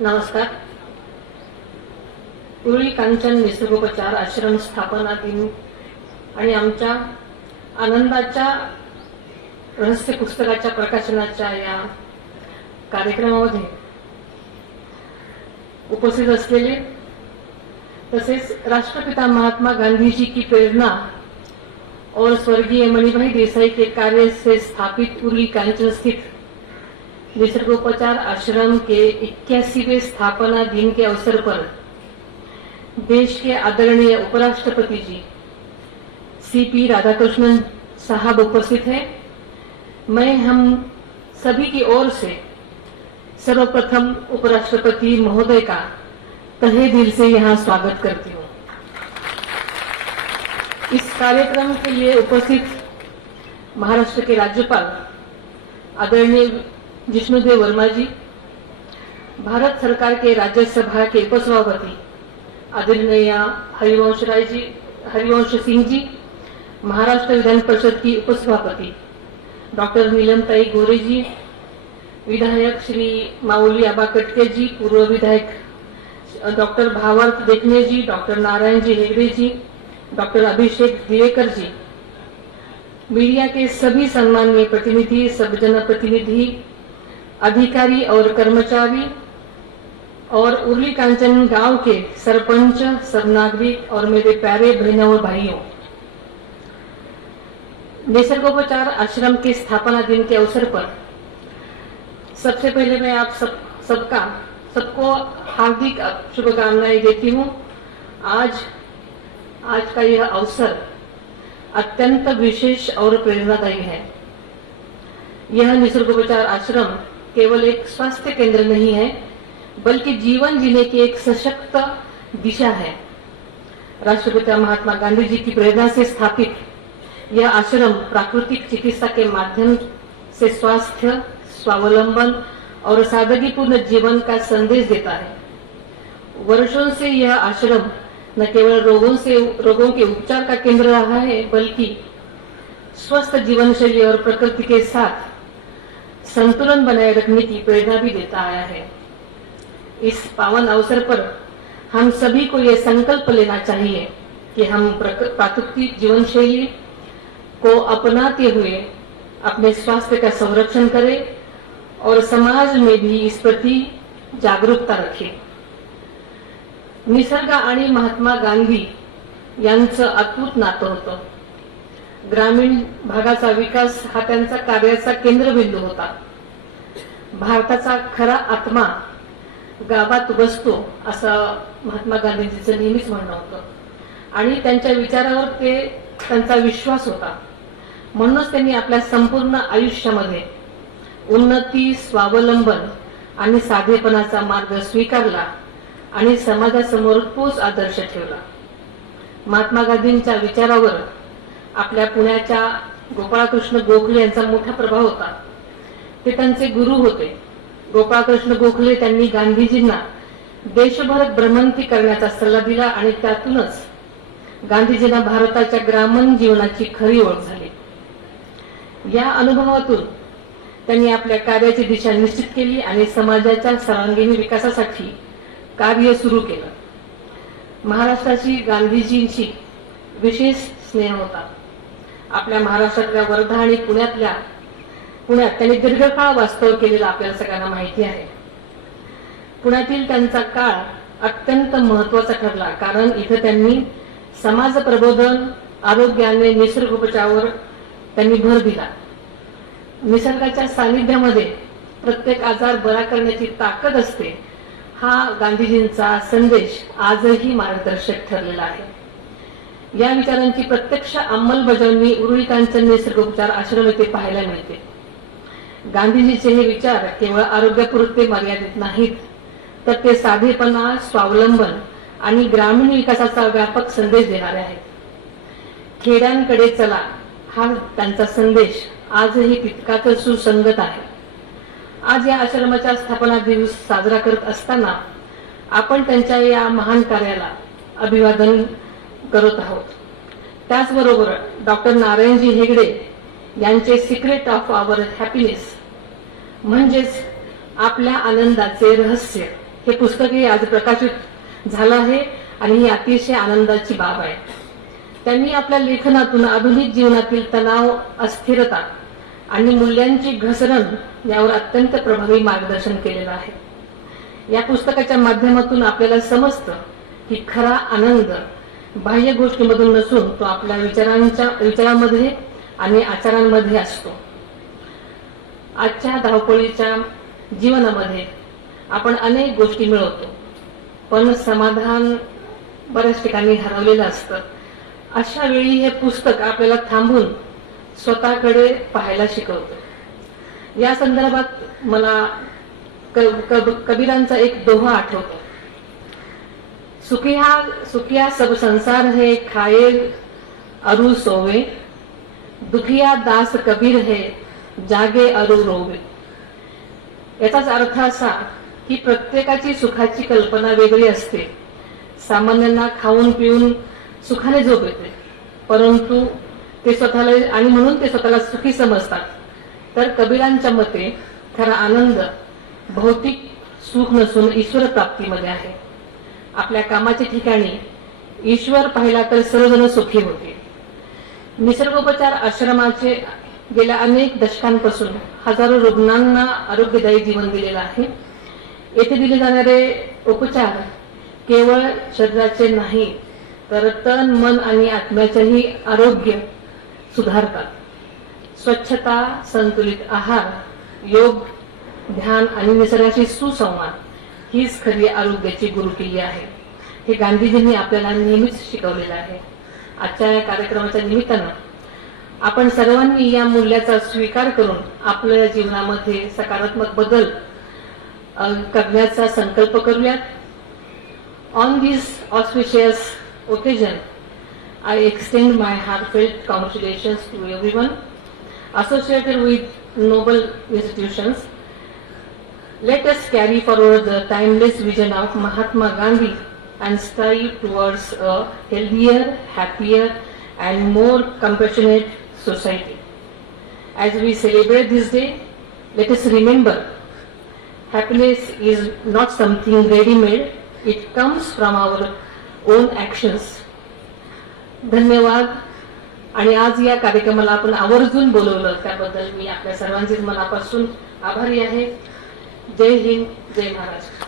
नमस्कार. उरुळी कांचन निसर्गोपचार आश्रम स्थापना दिन आणि आमच्या आनंदाच्या रहस्य पुस्तकाच्या प्रकाशनाच्या या कार्यक्रमामध्ये उपस्थित असलेले तसेच राष्ट्रपिता महात्मा गांधी जी की प्रेरणा और स्वर्गीय मणिभाई देसाई के कार्य से स्थापित उरुळी कांचन स्थित निसर्गोपचार आश्रम के 81वें स्थापना दिन के अवसर पर देश के आदरणीय उपराष्ट्रपति जी CP राधाकृष्णन साहब उपस्थित हैं। मैं हम सभी की ओर से सर्वप्रथम उपराष्ट्रपति महोदय का तहे दिल से यहाँ स्वागत करती हूँ। इस कार्यक्रम के लिए उपस्थित महाराष्ट्र के राज्यपाल आदरणीय जिष्णुदेव वर्मा जी, भारत सरकार के राज्यसभा के उपसभापति आदरणीय हरिवंश सिंह जी, महाराष्ट्र विधान परिषद की उपसभापति डॉक्टर नीलमताई गोरे जी, विधायक श्री माऊली आबा कटके जी, पूर्व विधायक डॉक्टर भावार्थ देखने जी, डॉक्टर नारायण जी हेगड़े जी, डॉक्टर अभिषेक दिवेकर जी, मीडिया के सभी सम्माननीय प्रतिनिधि, सब जनप्रतिनिधि, अधिकारी और कर्मचारी और उरुळी कांचन गांव के सरपंच, सब नागरिक और मेरे प्यारे बहनों और भाइयों, निसर्गोपचार आश्रम के स्थापना दिन के अवसर पर सबसे पहले मैं आप सबको हार्दिक शुभकामनाएं देती हूं। आज का यह अवसर अत्यंत विशेष और प्रेरणादायी है। यह निसर्गोपचार आश्रम केवल एक स्वास्थ्य केंद्र नहीं है, बल्कि जीवन जीने की एक सशक्त दिशा है। राष्ट्रपिता महात्मा गांधी जी की प्रेरणा से स्थापित यह आश्रम प्राकृतिक चिकित्सा के माध्यम से स्वास्थ्य, स्वावलंबन और सादगीपूर्ण जीवन का संदेश देता है। वर्षों से यह आश्रम न केवल रोगों के उपचार का केंद्र रहा है, बल्कि स्वस्थ जीवन शैली और प्रकृति के साथ संतुलन बनाए रखने की प्रेरणा भी देता आया है। इस पावन अवसर पर हम सभी को यह संकल्प लेना चाहिए कि हम प्राकृतिक जीवन शैली को अपनाते हुए अपने स्वास्थ्य का संरक्षण करें और समाज में भी इस प्रति जागरूकता रखें। निसर्ग आणि महात्मा गांधी यांचं अतूट नातं होतं। ग्रामीण भागाचा विकास हा त्यांचा कार्याचा केंद्रबिंदू होता। भारताचा खरा आत्मा गावात बसतो असं महात्मा गांधींचं नेहमीच म्हणणं होतं आणि त्यांच्या विचारावर त्यांचा विश्वास होता। म्हणूनच त्यांनी आपल्या संपूर्ण आयुष्यामध्ये उन्नती, स्वावलंबन आणि साधेपणाचा मार्ग स्वीकारला आणि समाजासमोर तोच आदर्श ठेवला। महात्मा गांधींच्या विचारावर आपल्या पुण्याच्या गोपाळकृष्ण गोखले यांचा मोठा प्रभाव होता। ते त्यांचे गुरु होते। गोपाळकृष्ण गोखले त्यांनी गांधीजींना देशभर भ्रमंती करण्याचा सल्ला दिला आणि त्यातूनच गांधीजींना भारताच्या ग्रामीण जीवनाची खरी ओळख झाली। या अनुभवातून त्यांनी आपल्या कार्याची दिशा निश्चित केली आणि समाजाच्या सर्वांगीण विकासासाठी कार्य सुरू केलं। महाराष्ट्राची गांधीजींची विशेष स्नेह होता। आपल्या महाराष्ट्रातल्या वर्धा आणि पुण्यात त्यांनी दीर्घकाळ वास्तव्य केलेलं आपल्याला सगळ्यांना माहिती आहे। पुण्यातील त्यांचा काळ अत्यंत महत्वाचा ठरला, कारण इथे त्यांनी समाज प्रबोधन, आरोग्य आणि निसर्गोपचारावर त्यांनी भर दिला। निसर्गाच्या सानिध्यामध्ये प्रत्येक आजार बरा करण्याची ताकद असते, हा गांधीजींचा संदेश आजही मार्गदर्शक ठरलेला आहे। या विचारांची प्रत्यक्ष अंमलबजावणी उरुळी कांचन निसर्गोपचार आश्रम येथे पाहायला मिळते। गांधीजीचे हे विचार केवळ आरोग्यापुरते मर्यादित नाहीत, तर ते साधेपणा, स्वावलंबन आणि ग्रामीण विकासाचा व्यापक संदेश देणारे आहेत। खेड्यांकडे चला हा त्यांचा संदेश आजही तितकाच सुसंगत आहे। आज या आश्रमाच्या स्थापना दिवस साजरा करत असताना आपण त्यांच्या या महान कार्याला अभिवादन करत आहोत। त्याचबरोबर डॉक्टर नारायणजी हेगडे यांचे सिक्रेट ऑफ आवर हॅपीनेस म्हणजेच आपल्या आनंदाचे रहस्य हे पुस्तकही आज प्रकाशित झालं आहे आणि ही अतिशय आनंदाची बाब आहे. त्यांनी आपल्या लेखनातून आधुनिक जीवनातील तणाव, अस्थिरता आणि मूल्यांची घसरण यावर अत्यंत प्रभावी मार्गदर्शन केलेलं आहे. या पुस्तकाच्या माध्यमातून आपल्याला समजतं की खरा आनंद बाह्य गोष्टींमधून नसून तो आपल्या विचारांमध्ये आणि आचारांमध्ये असतो. आजच्या धावपळीच्या जीवनामध्ये आपण अनेक गोष्टी मिळवतो, पण समाधान बऱ्याच ठिकाणी हरवलेलं असतं. अशा वेळी हे पुस्तक आपल्याला थांबून स्वतःकडे पाहायला शिकवतं. या संदर्भात मला कबीरांचा एक दोहा आठवतो. सुखिया सब संसार है खाए अरु सोवे, दुखिया दास कबीर है जागे अरु रोवे. याचाच अर्थ असा की प्रत्येकाची सुखाची कल्पना वेगळी असते. सामान्यांना खाऊन पिऊन सुखाने झोप येते, परंतु ते स्वतःला आणि म्हणून ते स्वतःला सुखी समजतात. तर कबीरांच्या मते खरा आनंद भौतिक सुख नसून ईश्वर प्राप्तीमध्ये आहे. आपल्या कामाच्या ठिकाणी ईश्वर पाहिला तर सर्वजण सुखी होते. निसर्गोपचार आश्रमाचे गेल्या अनेक दशकांपासून हजारो रुग्णांना आरोग्यदायी जीवन दिलेलं आहे. येथे दिले जाणारे उपचार केवळ शरीराचे नाही तर तन, मन आणि आत्म्याचेही आरोग्य सुधारतात. स्वच्छता, संतुलित आहार, योग, ध्यान आणि निसर्गाशी सुसंवाद हीच खरी आरोग्याची गुरुकिल्ली आहे. हे गांधीजींनी आपल्याला नेहमीच शिकवलेलं आहे. आजच्या या कार्यक्रमाच्या निमित्तानं आपण सर्वांनी या मूल्याचा स्वीकार करून आपल्या जीवनामध्ये सकारात्मक बदल करण्याचा संकल्प करूयात. On this auspicious occasion, I extend my heartfelt congratulations to everyone associated with noble institutions. Let us carry forward the timeless vision of Mahatma Gandhi and strive towards a healthier, happier, and more compassionate society. As we celebrate this day, let us remember happiness is not something ready-made. It comes from our on actions. धन्यवाद. आणि आज या कार्यक्रमाला आपण आवर्जून बोलवलं त्याबद्दल मी आपल्या सर्वांचे मनापासून आभारी आहे. जय हिंद, जय महाराष्ट्र.